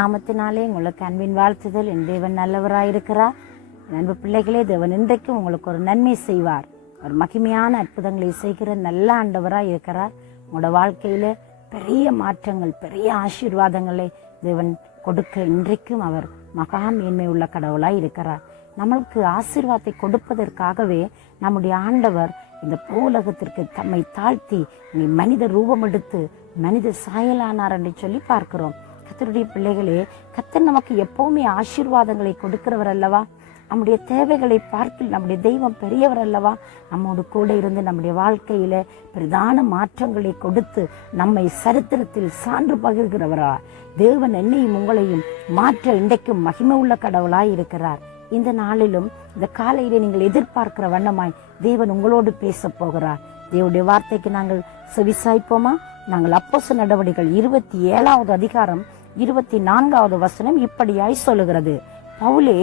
நாமத்தினாலே உங்களுக்கு அன்பின் வாழ்த்துதல். என் தேவன் நல்லவராயிருக்கிறார். அன்பு பிள்ளைகளே, தேவன் இன்றைக்கும் உங்களுக்கு ஒரு நன்மை செய்வார். ஒரு மகிமையான அற்புதங்களை செய்கிற நல்ல ஆண்டவராய் இருக்கிறார். உங்களோட வாழ்க்கையில பெரிய மாற்றங்கள், பெரிய ஆசீர்வாதங்களை தேவன் கொடுக்க இன்றைக்கும் அவர் மகா மேன்மை உள்ள கடவுளாய் இருக்கிறார். நம்மளுக்கு ஆசீர்வாதத்தை கொடுப்பதற்காகவே நம்முடைய ஆண்டவர் இந்த பூலகத்திற்கு தம்மை தாழ்த்தி மனித ரூபம் எடுத்து மனித சாயலானார் என்று சொல்லி பார்க்கிறோம். கர்த்தருடைய பிள்ளைகளே, கர்த்தர் நமக்கு எப்பவுமே ஆசீர்வாதங்களை கொடுக்கிறவர் அல்லவா? நம்முடைய தேவைகளை பார்த்து நம்முடைய தெய்வம் பெரியவர் அல்லவா? நம்மோடு கூட இருந்து நம்முடைய வாழ்க்கையில பிரதான மாற்றங்களை கொடுத்து நம்மை சரித்திரத்தில் சான்று பகிர்கிறவரா தேவன் என்னையும் உங்களையும் மாற்ற இன்றைக்கும் மகிமை உள்ள கடவுளாய் இருக்கிறார். இந்த நாளிலும் இந்த காலையிலே நீங்கள் எதிர்பார்க்கிற வண்ணமாய் தேவன் உங்களோடு பேச போகிறார். தேவனுடைய வார்த்தைக்கு நாங்கள் செவிசாய்ப்போமா? நாங்கள் அப்போஸ்தலர் நடவடிக்கைகள் 27வது அதிகாரம் 24வது வசனம் இப்படியாய் சொல்லுகிறது. பவுலே,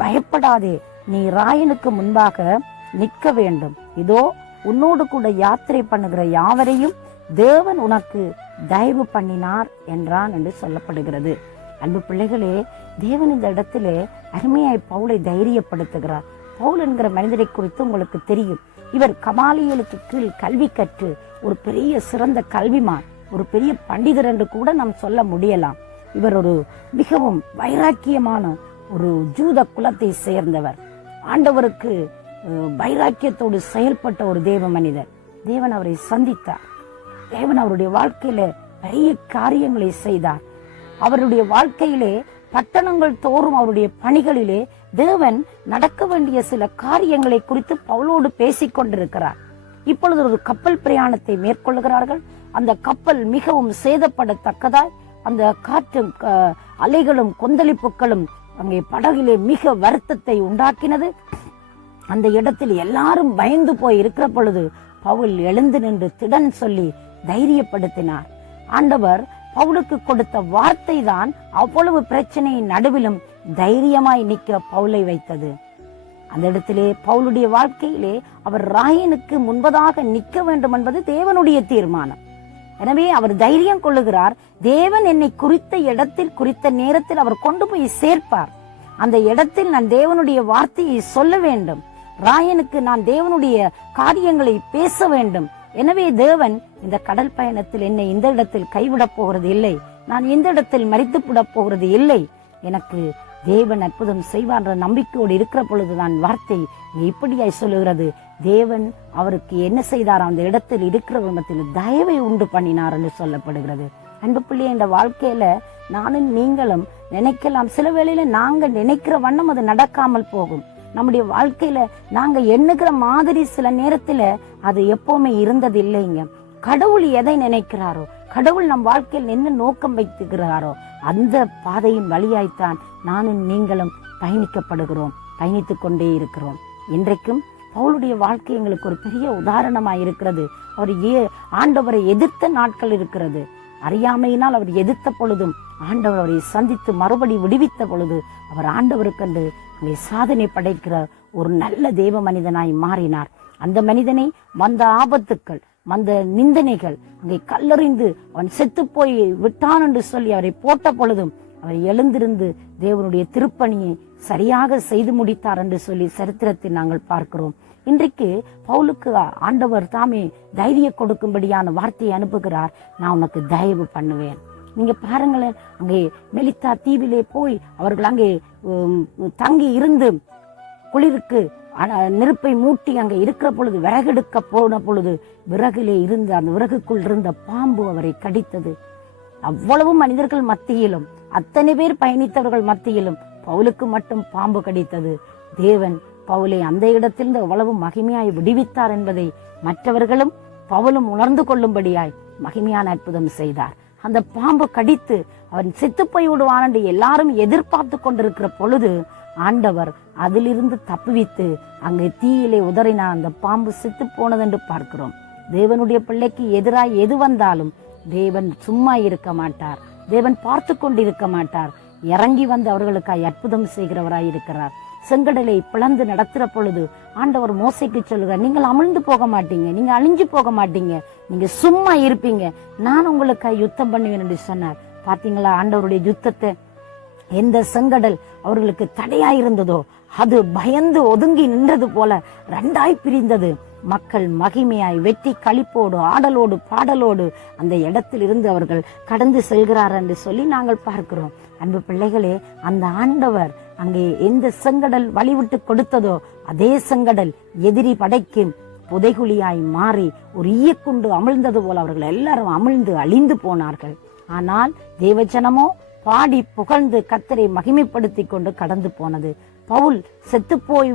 பயப்படாதே, நீ ராயனுக்கு முன்பாக நிற்க வேண்டும். இதோ உன்னோடு கூட யாத்திரை பண்ணுகிற யாவரையும் தேவன் உனக்கு தயவு பண்ணினார் என்றான் என்று சொல்லப்படுகிறது. அன்பு பிள்ளைகளே, தேவன் இந்த இடத்திலே அருமையாய் பவுலை தைரியப்படுத்துகிறார். பவுல் என்கிற மனிதரை குறித்து உங்களுக்கு தெரியும். இவர் கமாலியலுக்கு கீழ் கல்வி கற்று ஒரு பெரிய சிறந்த கல்விமான், ஒரு பெரிய பண்டிதர் என்று கூட நாம் சொல்ல முடியலாம். இவர் ஒரு மிகவும் வைராக்கியமான ஒரு ஜூத குலத்தை சேர்ந்தவர். ஆண்டவருக்கு வைராக்கியத்தோடு செயல்பட்ட ஒரு தேவ மனிதர். தேவன் அவரை சந்தித்தார். தேவன் அவருடைய வாழ்க்கையில பெரிய காரியங்களை செய்தார். அவருடைய வாழ்க்கையிலே பட்டணங்கள் தோறும் அவருடைய பணிகளிலே தேவன் நடக்க வேண்டிய சில காரியங்களை குறித்து பவுலோடு பேசிக் கொண்டிருக்கிறார். இப்பொழுது ஒரு கப்பல் பிரயாணத்தை மேற்கொள்கிறார்கள். அந்த கப்பல் மிகவும் சேதப்படத்தக்கதாய் அந்த காற்றும் அலைகளும் கொந்தளிப்புகளும் அங்கே படகிலே மிக வருத்தத்தை உண்டாக்கினது. அந்த இடத்தில் எல்லாரும் பயந்து போய் இருக்கிற பொழுது பவுல் எழுந்து நின்று திடன் சொல்லி தைரியப்படுத்தினார். ஆண்டவர் பவுலுக்கு கொடுத்த வார்த்தை தான் அவ்வளவு பிரச்சனையின் நடுவிலும் தைரியமாய் நிற்க பவுலை வைத்தது. அந்த இடத்திலே பவுலுடைய வாழ்க்கையிலே அவர் ராயனுக்கு முன்பதாக நிற்க வேண்டும் என்பது தேவனுடைய தீர்மானம். எனவே அவர் தைரியம் கொள்ளுகிறார். தேவன் என்னை குறித்த இடத்தில் குறித்த நேரத்தில் அவர் கொண்டு போய் சேர்ப்பார். அந்த இடத்தில் நான் தேவனுடைய வார்த்தையை சொல்ல வேண்டும். ராயனுக்கு நான் தேவனுடைய காரியங்களை பேச வேண்டும். எனவே தேவன் இந்த கடல் பயணத்தில் என்னை இந்த இடத்தில் கைவிடப் போகிறது இல்லை. நான் இந்த இடத்தில் மரித்துவிடப் போகிறது இல்லை. எனக்கு தேவன் அற்புதம் செய்வார் என்ற நம்பிக்கையோடு இருக்கிற பொழுது நான் வார்த்தை இப்படியாய் சொல்லுகிறது. தேவன் அவருக்கு என்ன செய்தார்? அந்த இடத்தில் இருக்கிற விமத்தில் தயவை உண்டு பண்ணினார் என்று சொல்லப்படுகிறது. அன்பு பிள்ளை, இந்த வாழ்க்கையில நானும் நீங்களும் நினைக்கலாம், சில வேளையில நாங்க நினைக்கிற வண்ணம் அது நடக்காமல் போகும். நம்முடைய வாழ்க்கையில நாங்க எண்ணுகிற மாதிரி சில நேரத்துல அது எப்பவுமே இருந்தது இல்லைங்க. கடவுள் எதை நினைக்கிறாரோ, கடவுள் நம் வாழ்க்கையில் என்ன நோக்கம் வைத்துகிறாரோ அந்த பாதையின் வழியாய்த்தான் நானும் நீங்களும் பயணிக்கப்படுகிறோம், பயணித்துக் கொண்டே இருக்கிறோம். இன்றைக்கும் பவுலுடைய வாழ்க்கை எங்களுக்கு ஒரு பெரிய உதாரணமாய் இருக்கிறது. அவர் ஆண்டவரை எதிர்த்த நாட்கள் இருக்கிறது. அறியாமையினால் அவர் எதிர்த்த பொழுதும் ஆண்டவர் அவரை சந்தித்து மறுபடி விடுவித்த பொழுது அவர் ஆண்டவருக்கென்று அங்கே சாதனை படைக்கிற ஒரு நல்ல தேவ மனிதனாய் மாறினார். அந்த மனிதனை வந்த ஆபத்துக்கள், வந்த நிந்தனைகள், அங்கே கல்லறிந்து அவன் செத்து போய் விட்டான் என்று சொல்லி அவரை போட்ட பொழுதும் அவர் எழுந்திருந்து தேவனுடைய திருப்பணியை சரியாக செய்து முடித்தார் என்று சொல்லி சரித்திரத்தில் நாங்கள் பார்க்கிறோம். இன்றைக்கு பவுலுக்கு ஆண்டவர் தாமே தைரிய கொடுக்கும்படியான வார்த்தையை அனுப்புகிறார். நான் உனக்கு தயவு பண்ணுவேன். நீங்க பாருங்களேன், அங்கே மெலித்தா தீவிலே போய் அவர்கள் அங்கே தங்கி இருந்து குளிருக்கு நெருப்பை மூட்டி அங்கே இருக்கிற பொழுது விறகெடுக்க போன பொழுது விறகிலே இருந்த அந்த விறகுக்குள் இருந்த பாம்பு அவரை கடித்தது. அவ்வளவு மனிதர்கள் மத்தியிலும், அத்தனை பேர் பயணித்தவர்கள் மத்தியிலும் பவுலுக்கு மட்டும் பாம்பு கடித்தது. தேவன் பவுலை அந்த இடத்திலிருந்து அவ்வளவு மகிமையாய் விடுவித்தார் என்பதை மற்றவர்களும் பவுலும் உணர்ந்து கொள்ளும்படியாய் மகிமையான அற்புதம் செய்தார். அந்த பாம்பு கடித்து அவன் செத்து போய் விடுவான் என்று எல்லாரும் எதிர்பார்த்து கொண்டிருக்கிற பொழுது ஆண்டவர் அதிலிருந்து தப்புவித்து அங்கே தீயிலே உதறினார். அந்த பாம்பு செத்து போனது என்று பார்க்கிறோம். தேவனுடைய பிள்ளைக்கு எதிராய் எது வந்தாலும் தேவன் சும்மா இருக்க மாட்டார். தேவன் பார்த்து கொண்டிருக்க மாட்டார். இறங்கி வந்து அவர்களுக்காய் அற்புதம் செய்கிறவராய் இருக்கிறார். செங்கடலை பிளந்து நடத்துற பொழுது ஆண்டவர் மோசைக்கு சொல்லுகிறார், நீங்கள் அமிழ்ந்து போக மாட்டீங்க, நீங்க அழிஞ்சு போக மாட்டீங்க, நீங்க சும்மா இருப்பீங்க, நான் உங்களுக்காய் யுத்தம் பண்ணுவேன் என்று சொன்னார். பாத்தீங்களா, ஆண்டவருடைய யுத்தத்தை எந்த செங்கடல் அவர்களுக்கு தடையாயிருந்ததோ அது பயந்து ஒதுங்கி நின்றது போல 2ஆய் பிரிந்தது. மக்கள் மகிமையாய் வெற்றி களிப்போடு ஆடலோடு பாடலோடு அந்த இடத்தில் இருந்து அவர்கள் கடந்து செல்கிறார் என்று சொல்லி நாங்கள் பார்க்கிறோம். அன்பு பிள்ளைகளே, அந்த ஆண்டவர் அங்கே எந்த செங்கடல் வழிவிட்டு கொடுத்ததோ அதே செங்கடல் எதிரி படைக்கு புதைகுழியாய் மாறி ஒரு ஈயக்குண்டு அமிழ்ந்தது போல அவர்கள் எல்லாரும் அமிழ்ந்து அழிந்து போனார்கள். ஆனால் தேவஜனமோ பாடி புகழ்ந்து கர்த்தரை மகிமைப்படுத்தி கொண்டு கடந்து போனது. பவுல் செத்து போய்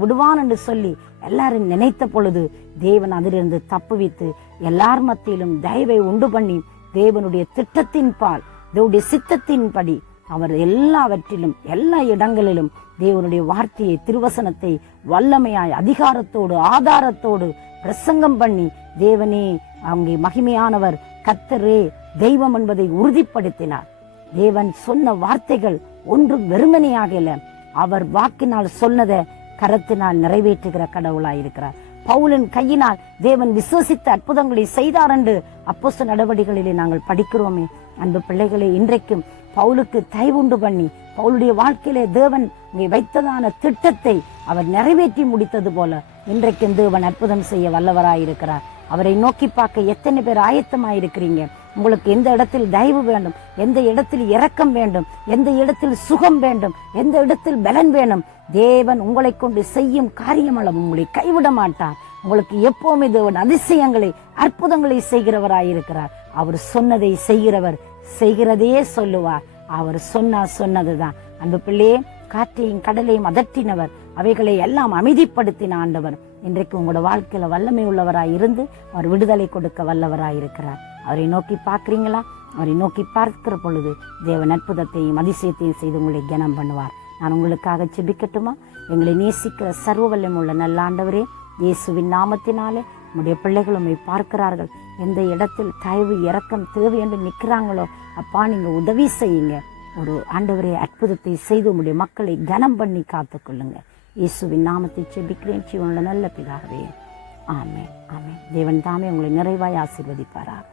விடுவான் என்று சொல்லி எல்லாரும் நினைத்த பொழுது தேவன் அதிலிருந்து தப்புவித்து எல்லார் மத்தியிலும் தயவை உண்டு பண்ணி தேவனுடைய திட்டத்தின் பால் தேவனுடைய சித்தத்தின்படி அவர் எல்லாவற்றிலும் எல்லா இடங்களிலும் தேவனுடைய வார்த்தையை திருவசனத்தை வல்லமையாய் அதிகாரத்தோடு ஆதாரத்தோடு பிரசங்கம் பண்ணி தேவனே அங்கே மகிமையானவர் கர்த்தரே தெய்வம் என்பதை உறுதிப்படுத்தினார். தேவன் சொன்ன வார்த்தைகள் ஒன்றும் வெறுமனையாகல, அவர் வாக்கினால் சொன்னதை கரத்தினால் நிறைவேற்றுகிற கடவுளாயிருக்கிறார். பவுலின் கையினால் தேவன் விசுவசித்த அற்புதங்களை செய்தார் என்று அப்போஸ்தலர் நடவடிக்கைகளிலே நாங்கள் படிக்கிறோமே. அன்பு பிள்ளைகளே, இன்றைக்கும் பவுலுக்கு தயவுண்டு பண்ணி பவுலுடைய வாழ்க்கையிலே தேவன் வைத்ததான திட்டத்தை அவர் நிறைவேற்றி முடித்தது போல இன்றைக்கும் தேவன் அற்புதம் செய்ய வல்லவராயிருக்கிறார். அவரை நோக்கி பார்க்க எத்தனை பேர் ஆயத்தமாயிருக்கிறீங்க? உங்களுக்கு எந்த இடத்தில் தயவு வேண்டும், எந்த இடத்தில் இரக்கம் வேண்டும், எந்த இடத்தில் சுகம் வேண்டும், எந்த இடத்தில் பலன் வேணும், தேவன் உங்களை கொண்டு செய்யும் காரியமளவு உங்களை கைவிட மாட்டார். உங்களுக்கு எப்பவுமே தேவன் அதிசயங்களை அற்புதங்களை செய்கிறவராயிருக்கிறார். அவர் சொன்னதை செய்கிறவர், செய்கிறதையே சொல்லுவார். அவர் சொன்னதுதான். அன்பு பிள்ளையே, காற்றையும் கடலையும் அதட்டினவர், அவைகளை எல்லாம் அமைதிப்படுத்தின ஆண்டவர் இன்றைக்கு உங்களோட வாழ்க்கையில வல்லமை உள்ளவராய் இருந்து அவர் விடுதலை கொடுக்க வல்லவராயிருக்கிறார். அவரை நோக்கி பார்க்கிறீங்களா? அவரை நோக்கி பார்க்கிற பொழுது தேவன் அற்புதத்தையும் அதிசயத்தையும் செய்து உங்களை கனம் பண்ணுவார். நான் உங்களுக்காக ஜெபிக்கட்டுமா? எங்களை நேசிக்கிற சர்வ வல்லமை உள்ள நல்ல ஆண்டவரே, இயேசுவின் நாமத்தினாலே உங்களுடைய பிள்ளைகள் உண்மை பார்க்கிறார்கள். எந்த இடத்தில் தயவு இரக்கம் தேவை என்று நிற்கிறாங்களோ அப்பா, நீங்க உதவி செய்யுங்க. ஒரு ஆண்டவரே அற்புதத்தை செய்து உங்களுடைய மக்களை கனம் பண்ணி காத்துக்கொள்ளுங்க. இயேசுவின் நாமத்தை ஜெபிக்கிறேன் ஜீவனுள்ள நல்ல பிதாவே, ஆமென், ஆமென். தேவன் தாமே உங்களை நிறைவாய் ஆசீர்வதிப்பாரார்.